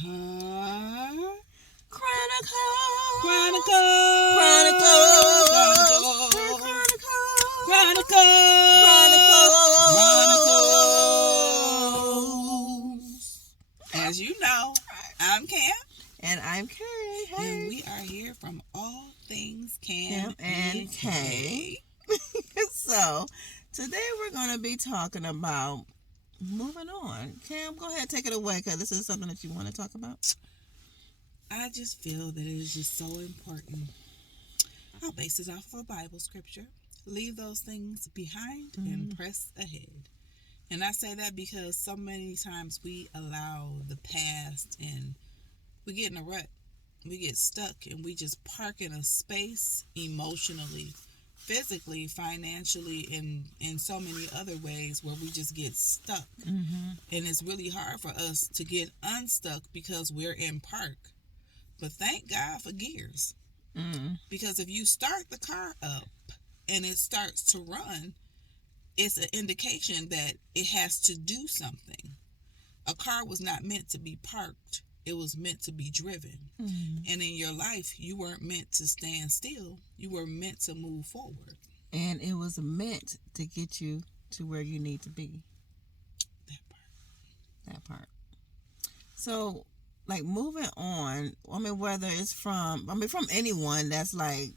Car Chronicles. Chronicles. As you know, I'm Cam. And I'm Kay. Hey. And we are here from All Things Cam and Kay. So, today we're going to be talking about moving on. Cam, go ahead, take it away, because this is something that you want to talk about. I just feel that it is just so important. I'll base this off of a Bible scripture. Leave those things behind and press ahead. And I say that because so many times we allow the past and we get in a rut. We get stuck and we just park in a space emotionally, physically, financially, and in so many other ways where we just get stuck. And it's really hard for us to get unstuck because we're in park. But thank God for gears. Because if you start the car up and it starts to run, it's an indication that it has to do something. A car was not meant to be parked. It was meant to be driven. And in your life, you weren't meant to stand still. You were meant to move forward. And it was meant to get you to where you need to be. That part. So, like, moving on, I mean, whether it's from anyone that's, like,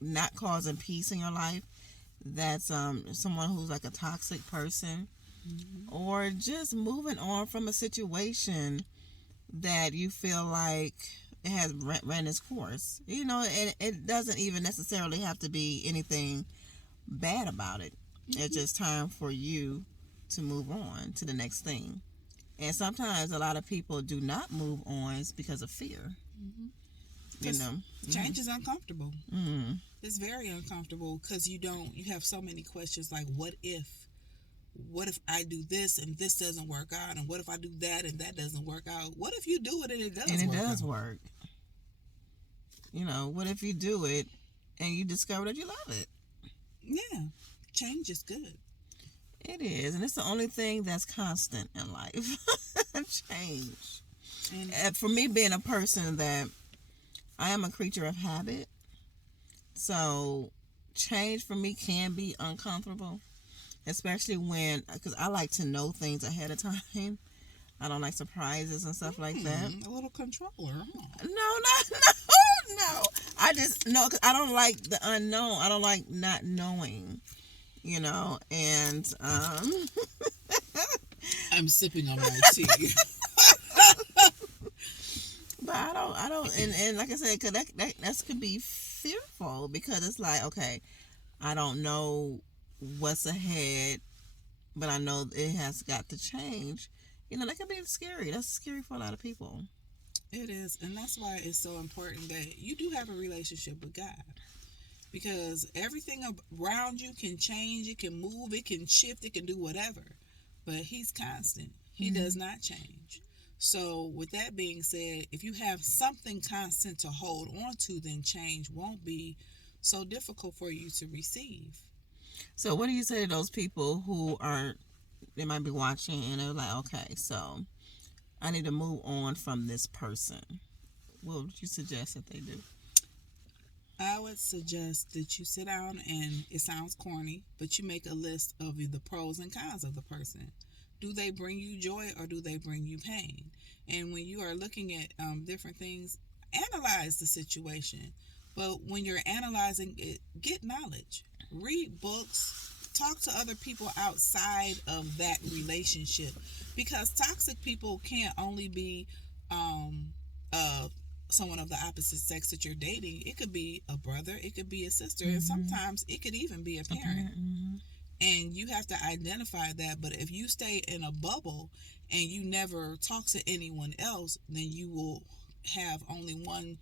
not causing peace in your life, that's someone who's, like, a toxic person, or just moving on from a situation that you feel like it has ran its course. You know, it doesn't even necessarily have to be anything bad about it. It's just time for you to move on to the next thing. And sometimes a lot of people do not move on because of fear. You know, change is uncomfortable. It's very uncomfortable because you have so many questions like, what if I do this and this doesn't work out, and what if I do that and that doesn't work out? What if you do it and it does work? You know, what if you do it and you discover that you love it? Yeah, change is good. It is, and it's the only thing that's constant in life. Change. And for me, being a person that I am a creature of habit, so change for me can be uncomfortable, especially because I like to know things ahead of time. I don't like surprises and stuff like that. A little controller, huh? No. I just know, because I don't like the unknown. I don't like not knowing. You know, and I'm sipping on my tea. But I don't, and like I said, cause that could be fearful, because it's like, okay, I don't know what's ahead, but I know it has got to change. You know, that can be scary. That's scary for a lot of people. It is, and that's why it's so important that you do have a relationship with God. Because everything around you can change, it can move, it can shift, it can do whatever. But He's constant. He does not change. So with that being said, if you have something constant to hold on to, then change won't be so difficult for you to receive. So what do you say to those people who they might be watching and they're like, okay, so I need to move on from this person? What would you suggest that they do? I would suggest that you sit down and, it sounds corny, but you make a list of the pros and cons of the person. Do they bring you joy or do they bring you pain? And when you are looking at different things, analyze the situation. But when you're analyzing it, get knowledge. Read books. Talk to other people outside of that relationship. Because toxic people can't only be someone of the opposite sex that you're dating. It could be a brother, it could be a sister, and sometimes it could even be a parent. And you have to identify that. But if you stay in a bubble and you never talk to anyone else, then you will have only one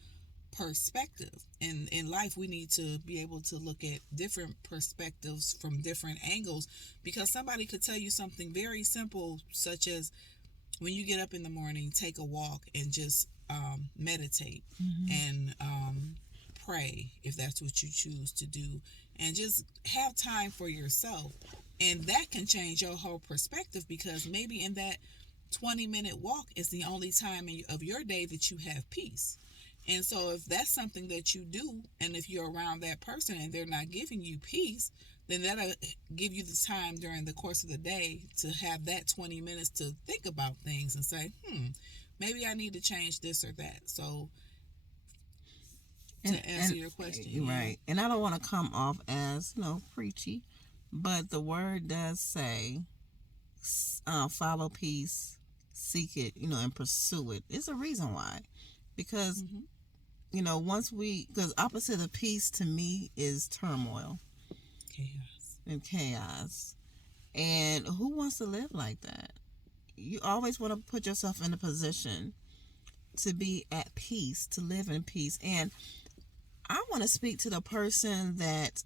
perspective. And in life, we need to be able to look at different perspectives from different angles, because somebody could tell you something very simple, such as, when you get up in the morning, take a walk and just meditate and pray, if that's what you choose to do, and just have time for yourself. And that can change your whole perspective, because maybe in that 20-minute walk is the only time of your day that you have peace. And so if that's something that you do, and if you're around that person and they're not giving you peace, then that'll give you the time during the course of the day to have that 20 minutes to think about things and say, maybe I need to change this or that. So to answer your question. Right. And I don't want to come off as, preachy, but the word does say, follow peace, seek it, and pursue it. It's a reason why. Because, because opposite of peace to me is turmoil. Chaos. And who wants to live like that? You always want to put yourself in a position to be at peace, to live in peace. And I want to speak to the person that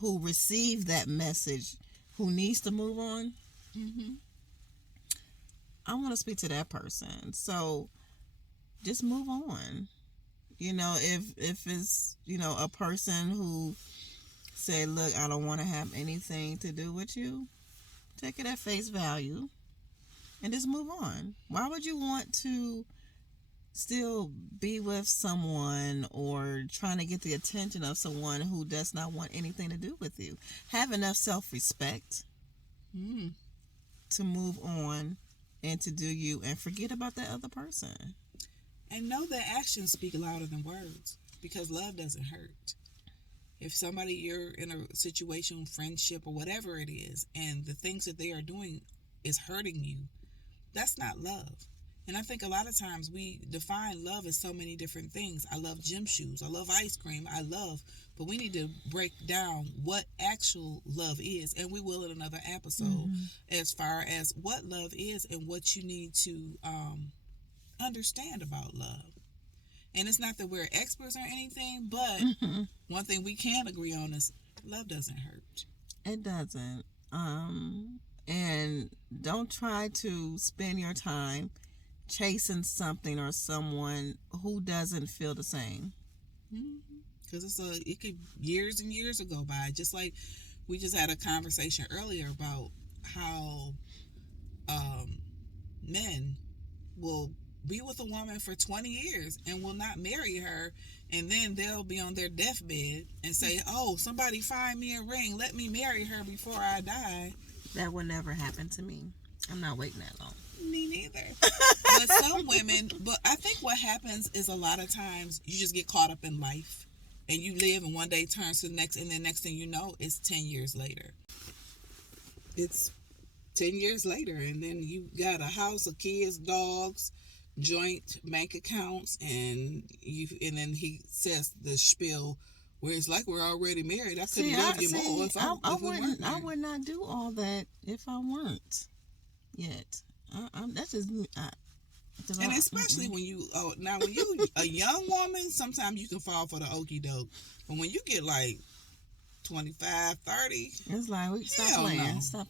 who received that message, who needs to move on. I want to speak to that person. So just move on. If it's, a person who said, look, I don't want to have anything to do with you, take it at face value and just move on. Why would you want to still be with someone or trying to get the attention of someone who does not want anything to do with you? Have enough self-respect to move on and to do you and forget about that other person. And know that actions speak louder than words, because love doesn't hurt. If somebody, you're in a situation, friendship, or whatever it is, and the things that they are doing is hurting you, that's not love. And I think a lot of times we define love as so many different things. I love gym shoes. I love ice cream. But we need to break down what actual love is. And we will in another episode as far as what love is and what you need to understand about love. And it's not that we're experts or anything, but one thing we can agree on is love doesn't hurt. It doesn't. And don't try to spend your time chasing something or someone who doesn't feel the same. Because it could years and years go by. Just like we just had a conversation earlier about how men will be with a woman for 20 years and will not marry her, and then they'll be on their deathbed and say, oh, somebody find me a ring, let me marry her before I die. That would never happen to me. I'm not waiting that long. Me neither. But some women, I think what happens is a lot of times you just get caught up in life and you live, and one day turns to the next, and then next thing you know, it's 10 years later. It's 10 years later, and then you got a house, a kids, dogs, joint bank accounts, and then he says the spiel where it's like we're already married. I couldn't love you more if we weren't married. I would not do all that if I weren't yet. That's just me. And especially when you a young woman, sometimes you can fall for the okie doke. But when you get like 25, 30, it's like, stop playing. No. Stop.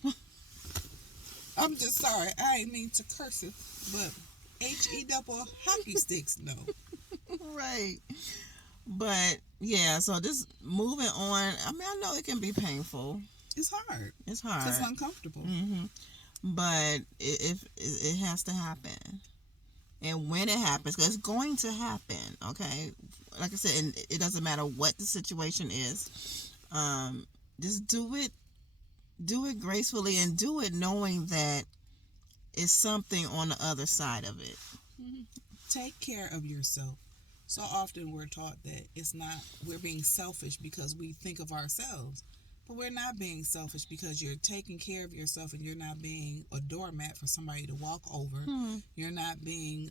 I'm just sorry. I ain't mean to curse it, but HE double hockey sticks, no. Right. But yeah, so just moving on. I mean, I know it can be painful. It's hard. It's hard. It's uncomfortable. But it has to happen. And when it happens, because it's going to happen, okay? Like I said, and it doesn't matter what the situation is. Just do it gracefully, and do it knowing that it's something on the other side of it. Take care of yourself. So often we're taught that we're being selfish because we think of ourselves. But we're not being selfish because you're taking care of yourself, and you're not being a doormat for somebody to walk over. You're not being,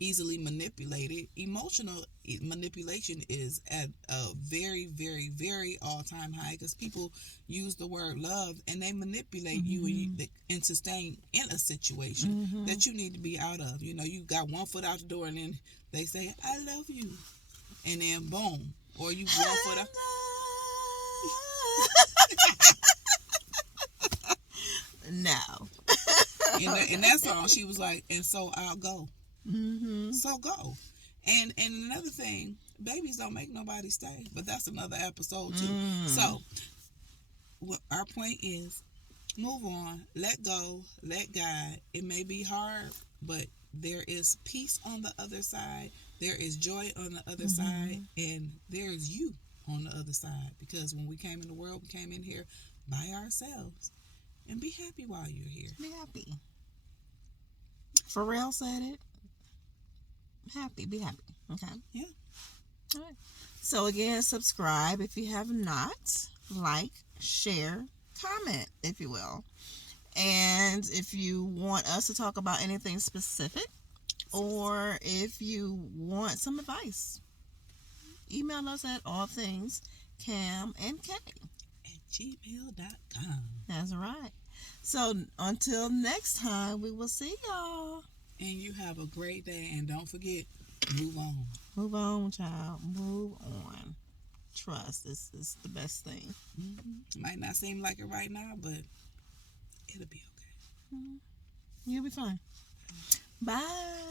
easily manipulated. Emotional manipulation is at a very, very, very all-time high, because people use the word love and they manipulate you and to staying in a situation that you need to be out of. You got one foot out the door, and then they say, I love you. And then boom. Or you one foot out. No. In that song, she was like, and so I'll go. So go. And another thing, babies don't make nobody stay. But that's another episode too. So our point is, Move on. Let go. Let God. It may be hard, but there is peace on the other side. There is joy on the other side. And there is you on the other side. Because when we came in the world, we came in here by ourselves. And be happy while you're here. Be happy. Pharrell said it. Happy. Be happy. Okay? Yeah. All right. So again, subscribe if you have not. Like, share, comment, if you will. And if you want us to talk about anything specific, or if you want some advice, email us at allthingscam@gmail.com. That's right. So until next time, we will see y'all. And you have a great day. And don't forget, move on. Move on, child. Move on. Trust. This is the best thing. Might not seem like it right now, but it'll be okay. You'll be fine. Bye.